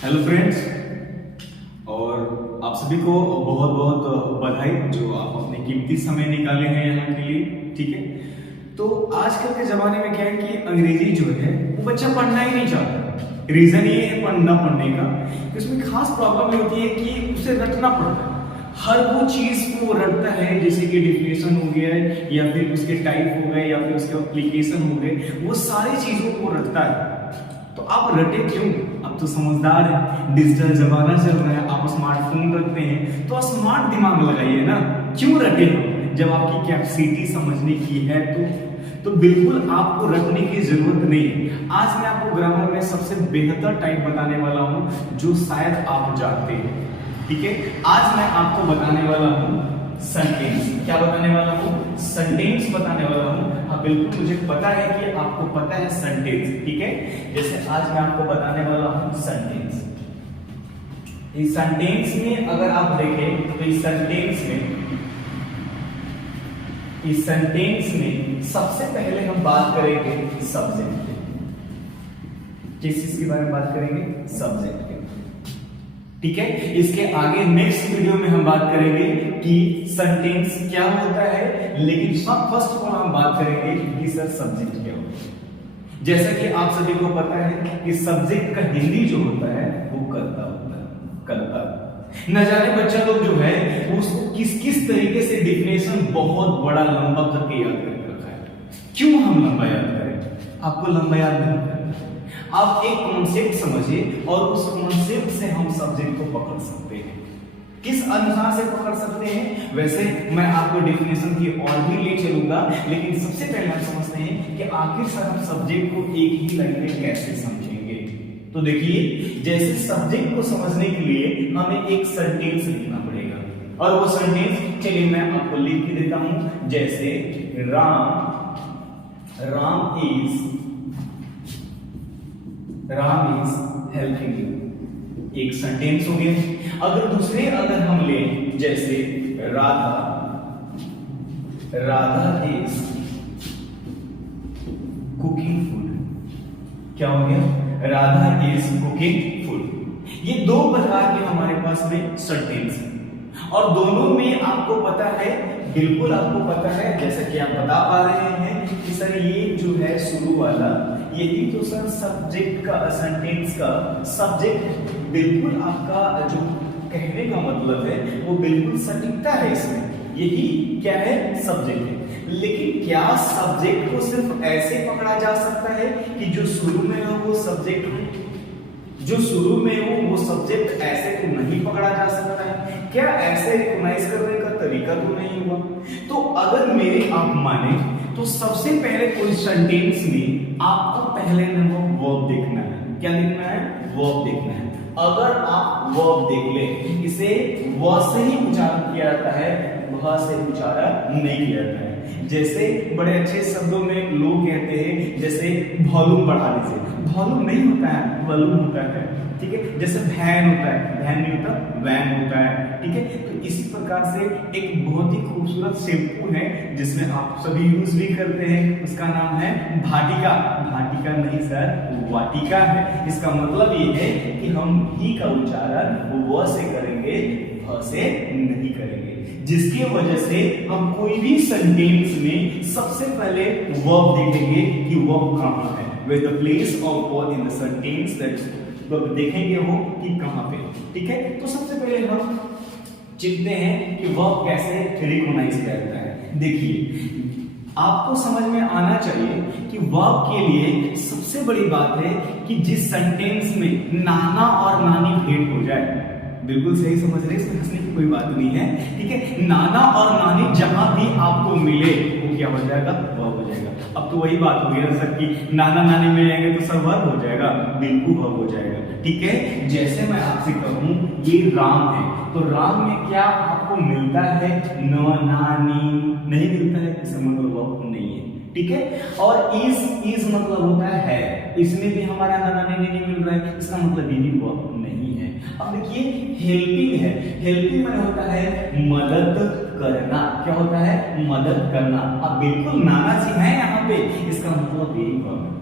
Hello friends, और आप सभी को बहुत बहुत बधाई जो आप अपने कीमती समय निकाले हैं यहाँ के लिए। ठीक है, तो आजकल के ज़माने में क्या है कि अंग्रेजी जो है वो बच्चा पढ़ना ही नहीं चाहता। रीज़न ये है पढ़ना पढ़ने का कि उसमें खास प्रॉब्लम ये होती है कि उसे रटना पड़ता है। हर वो चीज़ को वो रटता है, जैसे कि डिफिनेशन हो गया है या फिर उसके टाइप हो गए या फिर उसके एप्लीकेशन हो गए, वो सारी चीज़ों को रटता है। तो आप रटे क्यों? अब तो समझदार है, डिजिटल जमाना चल रहा है, आप स्मार्टफोन रखते हैं तो स्मार्ट दिमाग लगाइए ना। क्यों रटे हो जब आपकी कैपेसिटी समझने की है? तो बिल्कुल आपको रटने की जरूरत नहीं है। आज मैं आपको ग्रामर में सबसे बेहतर टाइप बताने वाला हूं जो शायद आप जानते हैं। ठीक है, आज मैं आपको बताने वाला हूं सेंटेंस। क्या बताने वाला हूं? सेंटेंस बताने वाला हूं। हाँ बिल्कुल, मुझे पता है कि आपको पता है सेंटेंस। ठीक है, जैसे आज मैं आपको बताने वाला हूं सेंटेंस। इस सेंटेंस में अगर आप देखें तो इस सेंटेंस में सबसे पहले हम बात करेंगे सब्जेक्ट की। किस चीज के बारे में बात करेंगे? सब्जेक्ट के। ठीक है, इसके आगे नेक्स्ट वीडियो में हम बात करेंगे कि सेंटेंस क्या होता है, लेकिन फर्स्ट ऑफ ऑल हम बात करेंगे कि सर सब्जेक्ट क्या होता है। जैसा कि आप सभी को पता है कि सब्जेक्ट का हिंदी जो होता है वो कर्ता होता है। कर्ता न जाने बच्चा लोग जो है उसको किस किस तरीके से डिफिनेशन बहुत बड़ा लंबा करके याद करके रखा है। क्यों हम लंबा याद करें? आपको लंबा याद नहीं करना। आप एक कॉन्सेप्ट समझिए और उस कॉन्सेप्ट से हम सब्जेक्ट को पकड़ सकते हैं। किस अनुसार से पकड़ सकते हैं? वैसे मैं आपको डेफिनेशन की और भी ले चलूंगा, लेकिन सबसे पहले हम समझते हैं कि आखिर हम सब्जेक्ट को एक ही लाइन में कैसे समझेंगे। तो देखिए, जैसे सब्जेक्ट को समझने के लिए हमें एक सेंटेंस लिखना पड़ेगा, और वो सेंटेंस चलिए मैं आपको लिख के देता हूं। जैसे राम इज हेल्पिंग यू, एक सेंटेंस हो गया। अगर हम ले जैसे राधा इज कुकिंग फूड। क्या हो गया? Radha is cooking food. ये दो प्रकार के हमारे पास में सेंटेंस है, और दोनों में आपको पता है, बिल्कुल आपको पता है, जैसा कि आप बता पा रहे हैं कि सर ये जो है शुरू वाला, यही तो सर सब्जेक्ट का, सेंटेंस का सब्जेक्ट। बिल्कुल आपका जो कहने का मतलब है वो बिल्कुल सटीकता है इसमें। यही क्या है? सब्जेक्ट है। लेकिन क्या सब्जेक्ट को सिर्फ ऐसे पकड़ा जा सकता है कि जो शुरू में हो वो सब्जेक्ट हो? जो शुरू में हो वो सब्जेक्ट ऐसे तो नहीं पकड़ा जा सकता है। क्या ऐसे रिकॉग्नाइज करने का तरीका तो नहीं हुआ? तो अगर मेरे आप माने तो सबसे पहले कोई सेंटेंस में आपको पहले नंबर वर्ब देखना है। क्या देखना है? वर्ब देखना है। अगर आप वर्ब देख ले, इसे व से ही उच्चारण किया जाता है, भ से उच्चारण नहीं किया जाता है। जैसे बड़े अच्छे शब्दों में लोग कहते हैं, जैसे वॉल्यूम बढ़ाने से, वॉल्यूम नहीं होता है, वॉल्यूम होता है। ठीक है, जैसे वैन होता है, वैन नहीं होता, वैन होता है। ठीक है, तो इसी प्रकार से एक बहुत ही खूबसूरत शैम्पू है जिसमें आप सभी यूज भी करते हैं, उसका नाम है भाटिका। भाटिका नहीं सर, वाटिका है। इसका मतलब ये है कि हम ही का उच्चारण व से करेंगे, भ से नहीं करेंगे, जिसकी वजह से हम कोई भी सेंटेंस में सबसे पहले वर्ब देखेंगे कि वर्ब कहां है, where the place of verb in the sentence, that देखेंगे वो कि कहां पे। ठीक है, तो सबसे पहले हम चिंतते हैं कि वर्ब कैसे रिकॉग्नाइज किया जाता है। देखिए, आपको समझ में आना चाहिए कि वर्ब के लिए सबसे बड़ी बात है कि जिस सेंटेंस में नाना और नानी भेंट हो जाए। बिल्कुल सही समझ रहे हैं, इसमें हंसने की कोई बात नहीं है। ठीक है, नाना और नानी जहां भी आपको मिले वो क्या हो जाएगा? वर्ब हो जाएगा। अब तो वही बात हो गई ना सर कि नाना नानी मिल जाएंगे तो सब वर्ब हो जाएगा। बिल्कुल वर्ब हो जाएगा। ठीक है, जैसे मैं आपसे कहूं ये राम है, तो राम में क्या आपको मिलता है? न, नानी नहीं मिलता है, इसका मतलब वर्ब नहीं है। ठीक है, और इज मतलब होता है, इसमें भी हमारा नाना नहीं मिल रहा है, इसका मतलब ये भी वर्ब नहीं है। अब देखिए, हेल्पिंग है, हेल्पिंग में होता है मदद करना। क्या होता है? मदद करना। अब बिल्कुल नाना जी है यहाँ पे, इसका मतलब यही वर्ब है।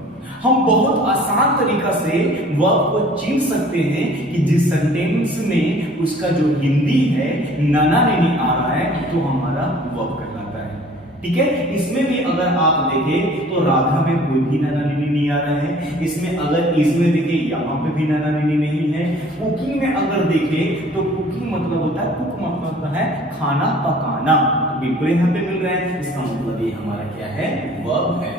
हम बहुत आसान तरीका से वर्ब को चिन सकते हैं कि जिस सेंटेंस में उसका जो हिंदी है नाना नीनी आ रहा है तो हमारा वर्ब कहलाता है। ठीक है, इसमें भी अगर आप देखें तो राधा में कोई भी नाना नीनी नहीं आ रहा है। इसमें अगर इसमें देखिए यहाँ पे भी नाना नीनी नहीं है। कुकिंग में अगर देखें तो कुकिंग मतलब होता है, कुक मतलब होता है खाना पकाना, तो बिल्कुल यहाँ पे मिल रहा है। इसका मतलब ये हमारा क्या है, वर्ब है।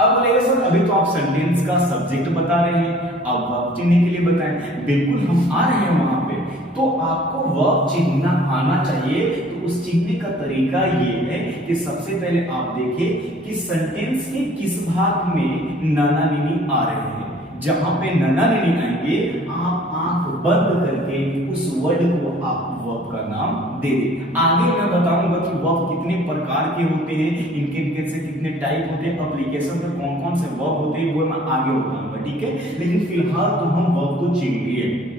अब बोलेगा सर अभी तो आप सेंटेंस का सब्जेक्ट बता रहे हैं, अब वर्ब चिन्हने के लिए बताएं। बिल्कुल हम आ रहे हैं वहां पे, तो आपको वर्ब चिन्हना आना चाहिए। तो उस चिन्हने का तरीका ये है कि सबसे पहले आप देखें कि सेंटेंस के किस भाग में नाना नीनी आ रहे हैं। जहां पे नाना नीनी आएंगे आप आंख बंद करके उस वर्ड को आप वर्ब का नाम दे दें। आगे मैं बताऊंगा कि वर्ब कितने प्रकार के होते हैं, इनके से कितने टाइप होते हैं, एप्लीकेशन में कौन कौन से वर्ब होते हैं वो मैं आगे बताऊंगा। ठीक है, लेकिन फिलहाल तो हम वर्ब को चिन्ह लिए।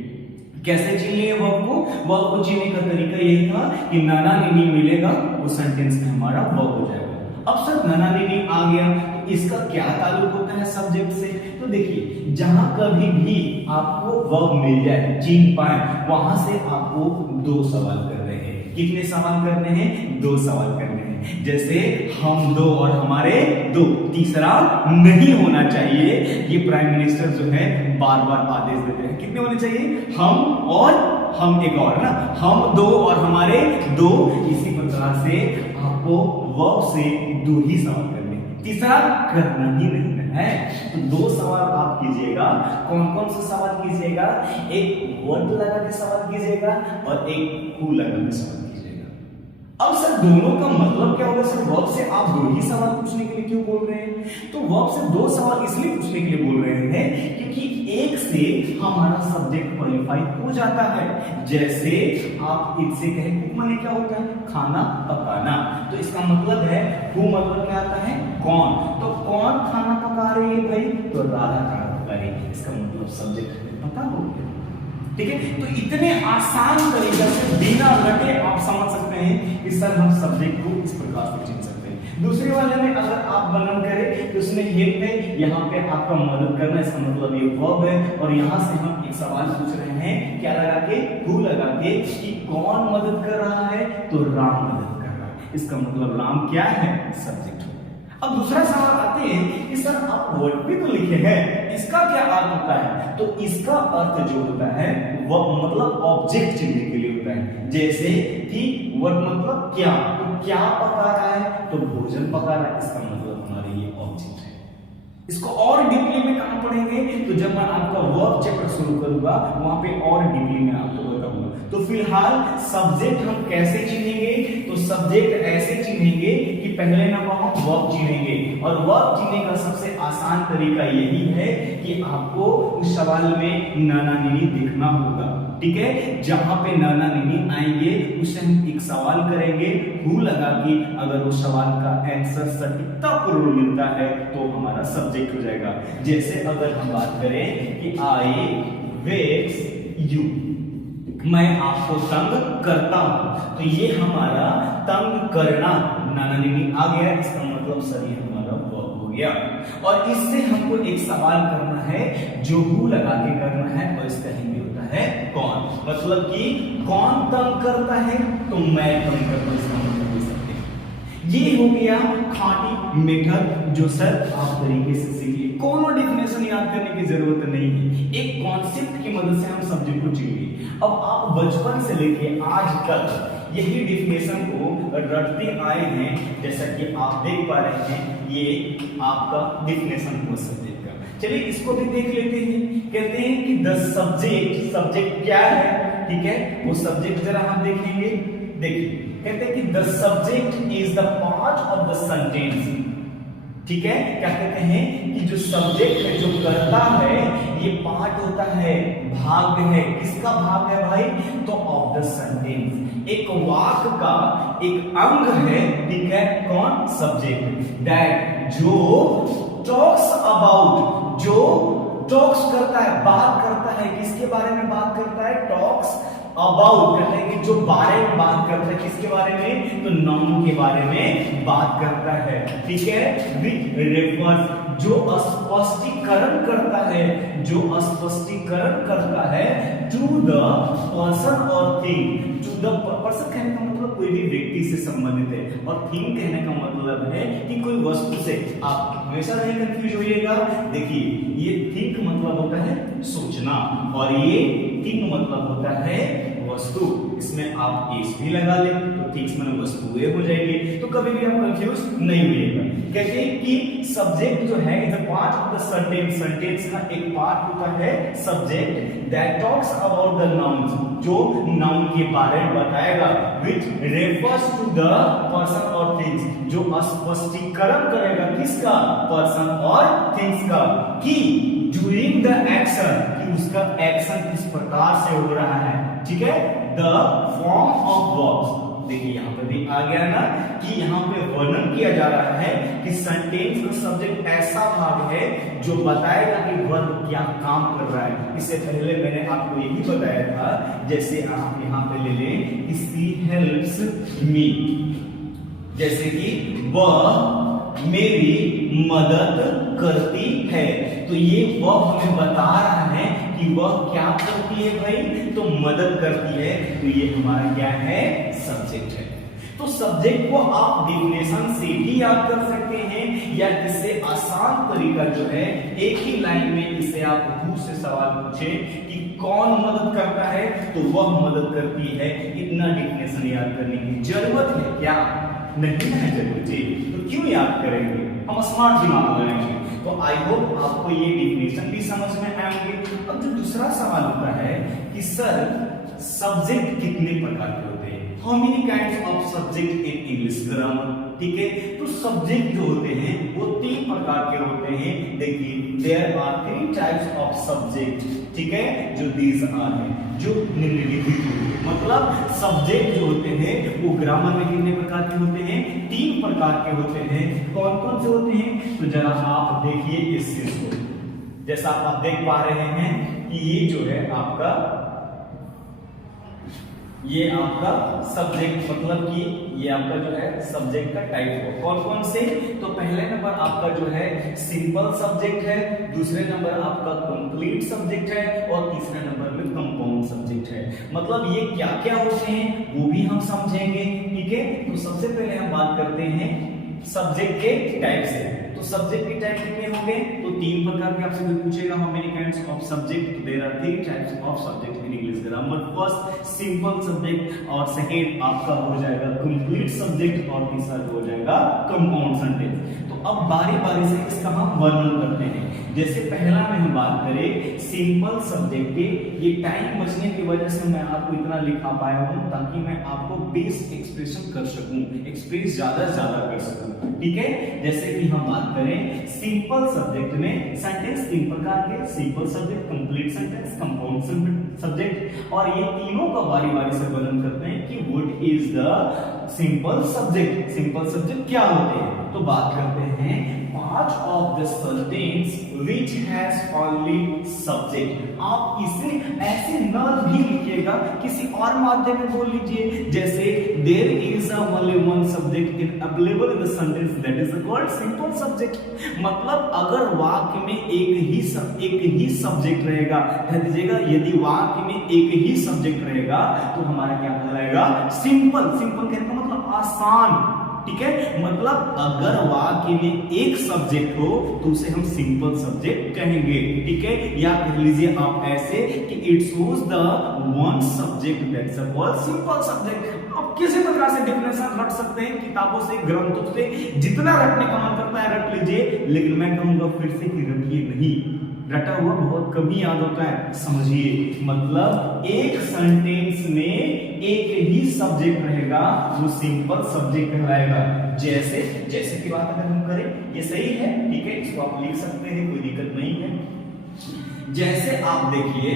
कैसे चिन्ह लिए वर्ब को? वर्ब को चिन्हने का तरीका यही था कि नाना नीनी मिलेगा वो सेंटेंस में हमारा वर्ब हो जाएगा। अब सर नाना नीनी आ गया तो इसका क्या ताल्लुक होता है सब्जेक्ट से? तो देखिए जहां कभी भी आपको वर्ब मिल जाए, चिन्ह पाए, वहां से आपको दो सवाल करने हैं। कितने सवाल करने हैं? दो सवाल करने हैं। जैसे हम दो और हमारे दो, तीसरा नहीं होना चाहिए। ये प्राइम मिनिस्टर जो है बार बार आदेश देते हैं। कितने होने चाहिए? हम और हम एक और ना, हम दो और हमारे दो। इसी प्रकार से आपको वर्ब से दो ही सवाल करने, तीसरा करना ही नहीं है। तो दो सवाल आप कीजिएगा। कौन कौन से सवाल कीजिएगा? एक वर्ड लगा के सवाल कीजिएगा और एक हु लगा के सवाल कीजिएगा। अब सर दोनों का मतलब क्या होगा? सर वर्ब से आप दो ही सवाल पूछने के लिए क्यों बोल रहे हैं? तो वर्ब से दो सवाल इसलिए पूछने के लिए बोल रहे हैं क्योंकि एक से हमारा सब्जेक्ट क्वालिफाई हो जाता है। जैसे आप इससे कहें कुक माने क्या होता है? खाना पकाना। तो इसका मतलब है हु मतलब क्या आता है? कौन। तो कौन खाना पका रही है भाई? तो राधा खाना पका रही है। इसका मतलब सब्जेक्ट पता हो गया। ठीक है, तो इतने आसान तरीके से बिना रटे आप समझ सकते हैं कि सर हम सब्जेक्ट को इस प्रकार से चिन्ह सकते हैं। दूसरे वाले में अगर आप मनन करें तो उसमें हेल्प है, यहाँ पे आपका मदद करना, इसका मतलब ये वर्ब है। और यहाँ से हम एक सवाल पूछ रहे हैं, क्या लगा के? हु लगा के, कि कौन मदद कर रहा है? तो राम मदद कर रहा है। इसका मतलब राम क्या है? सब्जेक्ट। अब दूसरा सवाल आते हैं कि सर आप वर्ड भी तो लिखे हैं, इसका क्या अर्थ होता है? तो इसका अर्थ जो होता है वह मतलब ऑब्जेक्ट चिन्हने के लिए होता है। जैसे कि वर्ड मतलब क्या, तो क्या पका रहा है? तो भोजन पका रहा है। इसका मतलब हमारे ये ऑब्जेक्ट है। इसको और डीपली में कहां पढ़ेंगे? तो जब मैं आपका वर्ब चैप्टर शुरू करूंगा वहां पे और डीपली में आपको बताऊंगा। तो फिलहाल सब्जेक्ट हम कैसे चिन्हेंगे? तो सब्जेक्ट ऐसे चिन्हेंगे कि पहले नंबर हम वर्ब चिन्हेंगे, और वर्ब चिन्हने का सबसे आसान तरीका यही है कि आपको उस सवाल में नाना नीनी देखना होगा। ठीक है, जहां पे नाना नीनी आएंगे उससे हम एक सवाल करेंगे, हु लगा के अगर उस सवाल का आंसर सटीकता पूर्वक मिलता है तो हमारा सब्जेक्ट हो जाएगा। जैसे अगर हम बात करें कि आई वेक्स यू, मैं आपको तंग करता हूं, तो ये हमारा तंग करना नाना नीनी आ गया। इसका मतलब सर ये हमारा वर्ब हो गया। और इससे हमको एक सवाल करना है जो हु लगा के करना है, और इसका हिंदी होता है कौन। मतलब कि कौन तंग करता है? तो मैं तंग करता हूं। इसका मतलब दे सकते हैं। ये हो गया खाटी मेथड जो सर आप तरीके से सीखिए। कोनो डेफिनेशन याद करने की जरूरत नहीं है, एक कॉन्सेप्ट की मदद से हम सब्जेक्ट को चिन्हिए। अब आप बचपन से लेके आज तक यही डेफिनेशन को रटते आए हैं। जैसा कि आप देख पा रहे हैं ये आपका डेफिनेशन हुआ सब्जेक्ट का। चलिए इसको भी देख लेते हैं। कहते हैं कि द सब्जेक्ट, सब्जेक्ट क्या है? ठीक है, वो सब्जेक्ट जरा हम देखेंगे। देखिए कहते हैं कि the subject is the part of the sentence. ठीक है, क्या कहते हैं कि जो सब्जेक्ट है, जो करता है, ये पार्ट होता है, भाग है। किसका भाग है भाई? तो ऑफ द सेंटेंस, एक वाक्य का एक अंग है। ठीक है, कौन? सब्जेक्ट। दैट जो टॉक्स अबाउट, जो टॉक्स करता है, बात करता है। किसके बारे में बात करता है? टॉक्स अबाउट, कहते हैं कि जो बारे में बात करता है। किसके बारे में? तो नाउन के बारे में बात करता है। ठीक है, विच रेफर्स जो स्पष्टीकरण करता है, जो स्पष्टीकरण करता है टू द पर्सन और थिंग। टू द पर्सन कहने का मतलब कोई भी व्यक्ति से संबंधित है, और थिंग कहने का मतलब है कि कोई वस्तु से। आप हमेशा नहीं कंफ्यूज होइएगा। देखिए, ये थिंक मतलब होता है सोचना, और ये थिंग मतलब होता है वस्तु। इसमें आप एस भी लगा ले तो थिंग्स में वस्तुएं हो जाएगी, तो कभी भी आप कंफ्यूज नहीं होइएगा। कहते हैं कि सब्जेक्ट जो है is a part of the sentence. Sentence का एक पार्ट होता है subject that talks about the nouns, जो नाउन के बारे में बताएगा, which refers to the person और थिंग्स, जो स्पष्टीकरण करेगा किसका, पर्सन और थिंग्स का, कि ड्यूरिंग द एक्शन, कि उसका एक्शन किस प्रकार से हो रहा है। ठीक है, द फॉर्म ऑफ वर्ब्स। देखिए यहाँ पे भी आ गया ना कि यहाँ पे वर्णन किया जा रहा है कि सेंटेंस का सब्जेक्ट ऐसा भाग है जो बताएगा कि वर्ब क्या काम कर रहा है। इससे पहले मैंने आपको यही बताया था, जैसे आप यहाँ पे ले लें कि शी हेल्प्स मी, जैसे कि वह मेरी मदद करती है, तो ये वह हमें बता रहा है कि वह क्या करती है भाई, तो मदद करती है, तो ये हमारा क्या है, सब्जेक्ट है। तो सब्जेक्ट को आप डेफिनेशन से भी याद कर सकते हैं, या इससे आसान तरीका जो है, एक ही लाइन में इसे आप खुद से सवाल पूछे कि कौन मदद करता है, तो वह मदद करती है। इतना डेफिनेशन याद करने की जरूरत है क्या, नहीं है जरूरत, तो क्यों याद करेंगे, हम स्मार्ट दिमाग लगाएंगे। तो आई होप आपको ये डेफिनेशन भी समझ में आएंगे। अब जो दूसरा सवाल होता है कि सर सब्जेक्ट कितने प्रकार के होते हैं, how many kinds of subject in English grammar. ठीक है, तो सब्जेक्ट जो होते हैं वो 3 प्रकार के होते हैं। देखिए, there are 3 types of subject. ठीक है, जो दीज आर है, जो निम्नलिखित होते हैं। मतलब सब्जेक्ट जो होते हैं वो ग्रामर में कितने प्रकार के होते हैं, 3 प्रकार के होते हैं। कौन कौन से होते हैं, तो जरा आप देखिए इस चीज को। जैसा आप देख पा रहे हैं कि ये जो है आपका, ये आपका सब्जेक्ट, मतलब कि ये आपका जो है सब्जेक्ट का टाइप हो। कौन कौन से, तो पहले नंबर आपका जो है सिंपल सब्जेक्ट है, दूसरे नंबर आपका कंप्लीट सब्जेक्ट है, और तीसरे नंबर में कंपाउंड सब्जेक्ट है। मतलब ये क्या क्या होते हैं वो भी हम समझेंगे। ठीक है, तो सबसे पहले हम बात करते हैं सब्जेक्ट के टाइप से। तो सब्जेक्ट के टाइप कितने होंगे, तो 3 प्रकार के आपसे कोई पूछेगा how many kinds of subject, there are 3 types of subject in English grammar. First simple subject, और सेकंड आपका हो जाएगा कंप्लीट सब्जेक्ट, और तीसरा हो जाएगा कंपाउंड सब्जेक्ट। तो अब बारी बारी से इसका हम वर्णन करते हैं। जैसे पहला में हम बात करें सिंपल सब्जेक्ट के, ये टाइम बचने की वजह से मैं आपको इतना लिखा पाया हूं ताकि मैं आपको बेस्ट एक्सप्रेशन कर सकूं, एक्सप्रेस ज्यादा से ज्यादा कर सकूं। ठीक है, जैसे कि हम बात करें सिंपल सब्जेक्ट में सेंटेंस 3 प्रकार के, simple subject, complete sentence, compound subject, और ये तीनों का बारी बारी से वर्णन करते हैं कि what is the simple subject. Simple subject क्या होते हैं, तो बात करते हैं part of the sentence which has only subject. आप इसे ऐसे न भी लिखिएगा, किसी और माध्यम में बोल लीजिए, जैसे there is only one subject in available in the sentence that is called simple subject. मतलब अगर वाक्य में एक ही सब्जेक्ट रहेगा, कह दीजिएगा यदि वाक्य में एक ही सब्जेक्ट रहेगा तो हमारा क्या कहलाएगा, सिंपल। सिंपल कहने का मतलब आसान। ठीक है, मतलब अगर वाक्य में एक सब्जेक्ट हो तो उसे हम सिंपल सब्जेक्ट कहेंगे। ठीक है, या कह लीजिए आप ऐसे कि it shows the one subject that's called simple subject. आप किसी प्रकार से डेफिनेशन रख सकते हैं, किताबों से, ग्रंथों से, जितना रटने का मन करता है रट लीजिए, लेकिन मैं कहूंगा फिर से कि रटिए नहीं, रटा हुआ बहुत कम ही याद होता है। समझिए, मतलब एक सेंटेंस में एक ही सब्जेक्ट रहेगा, वो सिंपल सब्जेक्ट कहलाएगा। जैसे जैसे की बात अगर हम करें, ये सही है, ठीक है, इसको आप लिख सकते हैं, कोई दिक्कत नहीं है। जैसे आप देखिए,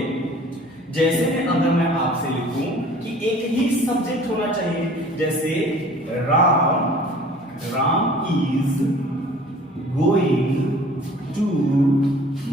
जैसे में अगर मैं आपसे लिखूं कि एक ही सब्जेक्ट होना चाहिए, जैसे Ram is going to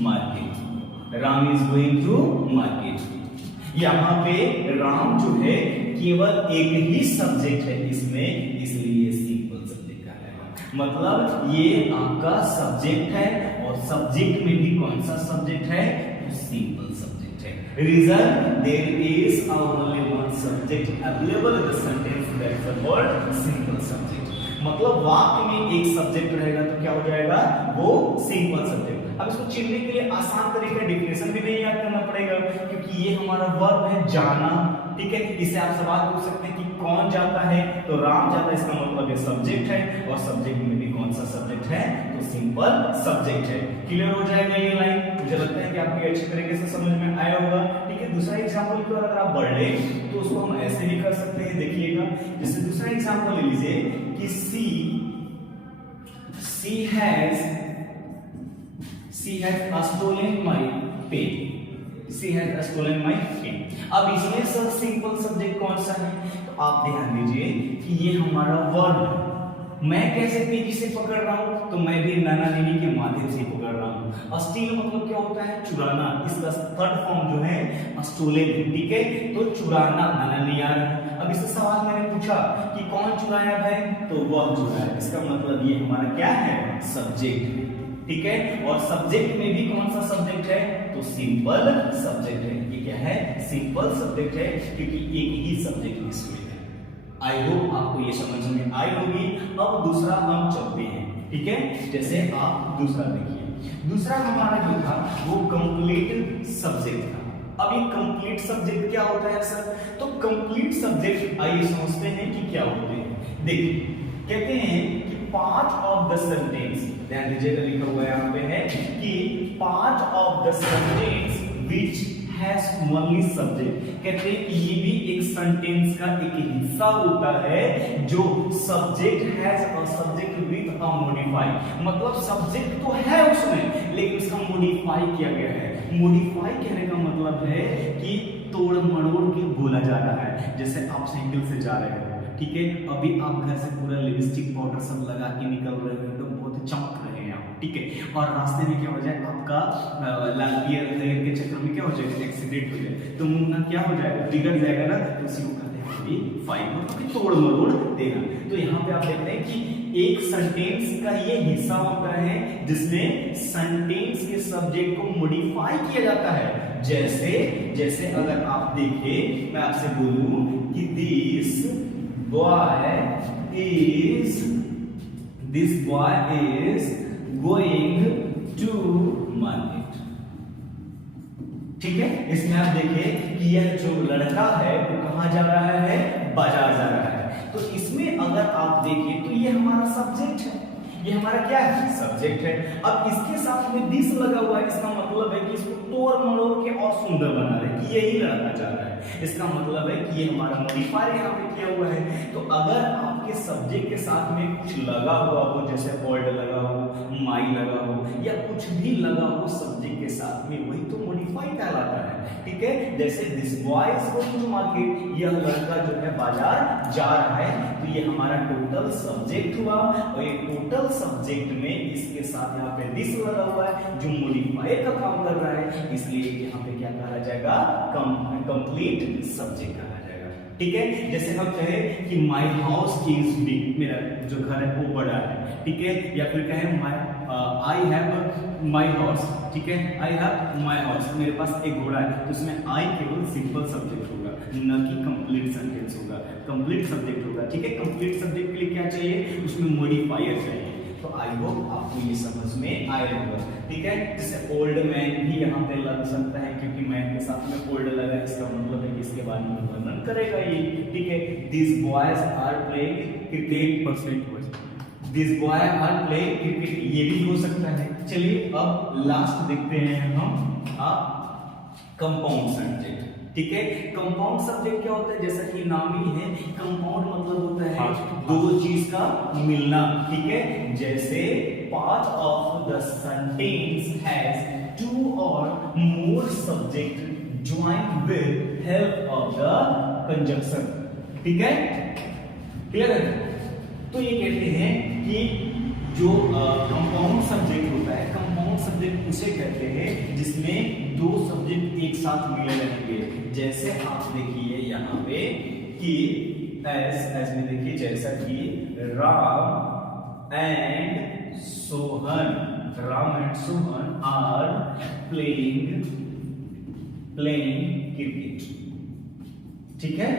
market. Ram is going to market. यहां पे राम जो है केवल एक ही सब्जेक्ट है इसमें, इसलिए सिंपल सब्जेक्ट कहलाएगा। मतलब ये आपका सब्जेक्ट है और सब्जेक्ट में भी कौन सा सब्जेक्ट है, तो सिंपल सब्जेक्ट है। Reason, there is only one subject available in the sentence, that's the word simple subject. मतलब वाक्य में एक सब्जेक्ट रहेगा तो क्या हो जाएगा, वो सिंपल सब्जेक्ट। अब इसको चिढ़ने के लिए आसान तरीका डेफिनेशन भी नहीं याद करना पड़ेगा, क्योंकि ये हमारा वर्ब है जाना, ठीक है। इससे आप सवाल पूछ सकते हैं कि कौन जाता है, तो राम जाता है, इसका मतलब ये सब्जेक्ट है, और सब्जेक्ट में भी कौन सा सब्जेक्ट है, तो सिंपल सब्जेक्ट है। क्लियर हो जाएगा ये लाइन, मुझे लगता है कि आपको अच्छी तरीके से समझ में आया होगा, ठीक है। दूसरा एग्जांपल को अगर आप बढ़ ले तो उसको हम ऐसे भी कर सकते हैं, देखिएगा। जैसे दूसरा एग्जांपल ले लीजिए कि she has stolen my pen, she has stolen my pen। अब इसमें सब सिंपल सब्जेक्ट कौन सा है, तो आप ध्यान दीजिए कि ये हमारा वर्ब है। मैं कैसे तेजी से पकड़ रहा हूं, तो मैं भी नाना नानी के माध्यम से पकड़ रहा हूं। स्टील मतलब क्या होता है, चुराना, इसका थर्ड फॉर्म जो है स्टोलन, ठीक है। तो चुराना, नाना नहीं आ रहा। अब इससे सवाल मैंने पूछा कि कौन चुराया भाई, तो वह चुराया, इसका मतलब ये हमारा क्या है, सब्जेक्ट, ठीक है। और सब्जेक्ट में भी कौन सा सब्जेक्ट है, तो सिंपल सब्जेक्ट है। ये क्या है, सिंपल सब्जेक्ट है, क्योंकि एक ही सब्जेक्ट इसमें है। आई होप आपको ये समझ में आई होगी। अब दूसरा हम चलते हैं, ठीक है। जैसे आप दूसरा देखिए, दूसरा हमारा जो था वो कंप्लीट सब्जेक्ट था। अब ये कंप्लीट सब्जेक्ट क्या होता है सर, तो कंप्लीट सब्जेक्ट आइए समझते हैं कि क्या होते हैं। देखिए कहते हैं कि पार्ट ऑफ द सेंटेंस, ध्यान दीजिएगा लिखा हुआ यहाँ पे है कि part of the sentence which has only subject. कहते हैं कि ये भी एक सेंटेंस का एक हिस्सा होता है जो सब्जेक्ट हैज और सब्जेक्ट विद अ मॉडिफाई, मतलब सब्जेक्ट तो है उसमें लेकिन उसका मॉडिफाई किया गया है। मॉडिफाई कहने का मतलब है कि तोड़ मरोड़ के बोला जा रहा है। जैसे आप साइकिल से जा रहे हो, ठीक है, अभी आप घर से पूरा लिपस्टिक पाउडर सब लगा के निकल रहे हो, तो बहुत चमक रहे हैं आप, ठीक है, और रास्ते में क्या हो जाए, आपका लाल गियर के चक्कर में क्या हो जाएगा, एक्सीडेंट हो जाए, तो मुंह ना क्या हो जाएगा, बिगड़ जाएगा ना, तो उसी को कहते हैं मॉडिफाई, मतलब तोड़ मरोड़ देना। तो यहाँ पे आप देखते हैं कि एक सेंटेंस का ये हिस्सा होता है जिसमें सेंटेंस के सब्जेक्ट को मॉडिफाई किया जाता है। जैसे अगर आप देखें, मैं आपसे बोलूं कि this boy is going to market, ठीक है। इसमें आप देखिए कि यह जो लड़का है वो कहां जा रहा है, बाजार जा रहा है। तो इसमें अगर आप देखिए तो ये हमारा सब्जेक्ट है, ये हमारा क्या है, सब्जेक्ट है। अब इसके साथ में दिस लगा हुआ है, इसका मतलब है कि इसको तोड़ मरोड़ के और सुंदर बना रहे कि यही लड़का जा रहा है। इसका मतलब है कि ये हमारा मॉडिफायर यहाँ पे किया हुआ है। तो अगर आपके सब्जेक्ट के साथ में कुछ लगा हुआ हो, जैसे ओल्ड लगा हो, माई लगा हो, या कुछ भी लगा हो सब्जेक्ट के साथ में, वही तो मॉडिफाई कहलाता है, ठीक है। जैसे this boy is going to market, यह लड़का जो है बाजार जा रहा है, तो ये हमारा टोटल सब्जेक्ट हुआ। और ये टोटल सब्जेक्ट में इसके साथ यहाँ पे दिस लगा हुआ है जो मॉडिफायर का काम कर रहा है, इसलिए यहाँ पे क्या कहा जाएगा, कंप्लीट सब्जेक्ट कहा जाएगा, ठीक है। जैसे हम कहें कि माय हाउस इज बिग, मेरा जो घर है वो बड़ा है, ठीक है, या फिर कहें आई हैव माय हाउस, ठीक है, आई हैव माय हाउस, मेरे पास एक घोड़ा है, तो उसमें आई केवल सिंपल सब्जेक्ट होगा, न कि कंप्लीट सेंटेंस होगा, कंप्लीट सब्जेक्ट होगा, ठीक है। कंप्लीट सब्जेक्ट के लिए क्या चाहिए, उसमें मॉडिफायर चाहिए। तो आई होप आपको ये समझ में आया होगा, ठीक है। जैसे ओल्ड मैन भी यहाँ पे लग सकता है, क्योंकि मैन के साथ में ओल्ड लगा है, इसका मतलब है कि इसके बारे में वर्णन करेगा ये, ठीक है। This boys are playing cricket, this boy are playing cricket, ये भी हो सकता है। चलिए अब लास्ट देखते हैं हम कंपाउंड सब्जेक्ट, ठीक है। कंपाउंड सब्जेक्ट क्या होता है, जैसा कि नाम ही है, कंपाउंड मतलब होता है दो चीज का मिलना, ठीक है। जैसे part of the sentence has two or more subject join with help of the conjunction, ठीक है, क्लियर है। तो ये कहते हैं कि जो कंपाउंड सब्जेक्ट होता है, कंपाउंड सब्जेक्ट उसे कहते हैं जिसमें दो सब्जेक्ट एक साथ मिले रहेंगे। जैसे आप देखिए यहाँ पे कि एस में देखिए, जैसा कि Ram and Sohan Ram and Sohan are playing cricket. ठीक है,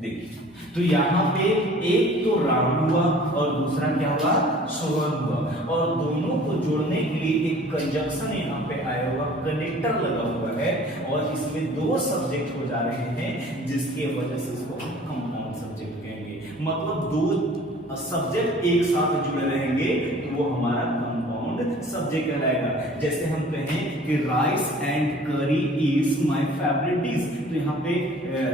देखिए तो यहाँ पे एक तो राम हुआ और दूसरा क्या हुआ, सोहन हुआ, और दोनों को जोड़ने के लिए एक कंजंक्शन यहाँ पे आया हुआ, कनेक्टर लगा हुआ है, और इसमें दो सब्जेक्ट हो जा रहे हैं, जिसके वजह से इसको कंपाउंड सब्जेक्ट कहेंगे। मतलब दो सब्जेक्ट एक साथ जुड़े रहेंगे तो वो हमारा कंपाउंड सब्जेक्ट कहलाएगा। जैसे हम कहें कि राइस एंड करी इज माय फेवरेट डिश, तो यहाँ पे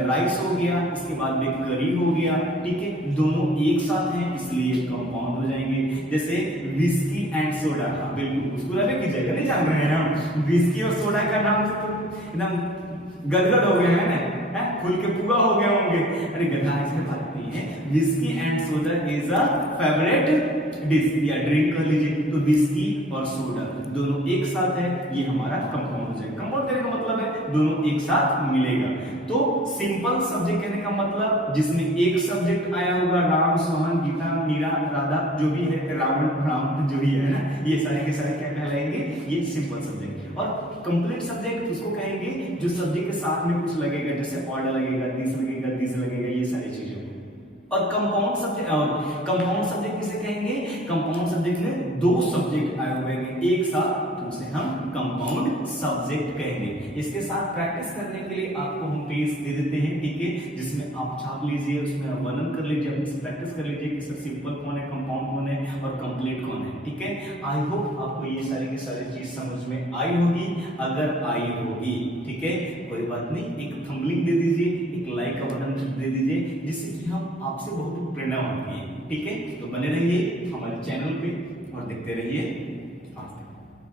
राइस हो गया, इसके बाद में करी हो गया, ठीक है, दोनों एक साथ हैं इसलिए कंपाउंड हो जाएंगे। जैसे विस्की एंड सोडा, बिल्कुल उसको लगे की जगह नहीं जान रहे हैं हम, विस्की और सोडा का नाम से तो एकदम गदगद हो गया है ना, खुल के पूरा हो गए होंगे। अरे गधा, ऐसे बात नहीं है, whisky and soda is a favourite dish या ड्रिंक कर लीजिए, तो विस्की और सोडा दोनों एक साथ है, ये हमारा कंपाउंड हो जाएगा। कंपाउंड कहने का मतलब है दोनों एक साथ मिलेगा। तो सिंपल सब्जेक्ट कहने का मतलब जिसमें एक सब्जेक्ट आया होगा, राम, सोहन, गीता, मीरा, राधा, जो भी है, रावण, राम जो भी है ना, ये सारे के सारे क्या कहलाएंगे, ये सिंपल सब्जेक्ट। और कंप्लीट सब्जेक्ट उसको कहेंगे जो सब्जेक्ट के साथ में कुछ लगेगा, जैसे ऑड लगेगा, दिस लगेगा, ये सारी चीजें। और कंपाउंड सब्जेक्ट किसे कहेंगे, कंपाउंड सब्जेक्ट में दो सब्जेक्ट आए हुए हैं एक साथ, तो उसे हम कंपाउंड सब्जेक्ट कहेंगे। इसके साथ प्रैक्टिस करने के लिए आपको हम पेज दे देते हैं, ठीक है, जिसमें आप छाप लीजिए, उसमें आप वर्णन कर लीजिए, अपनी प्रैक्टिस कर लीजिए कि सर सिंपल कौन है, कंपाउंड कौन है और कंप्लीट कौन है, ठीक है। आई होप आपको ये सारी की सारी चीज समझ में आई होगी। अगर आई होगी, ठीक है, कोई बात नहीं, एक थंबनेल दे दीजिए, एक लाइक का बटन दे दीजिए, जिससे कि हम आपसे बहुत प्रेरणा होती है, ठीक है। तो बने रहिए हमारे चैनल पे और देखते रहिए आज तक।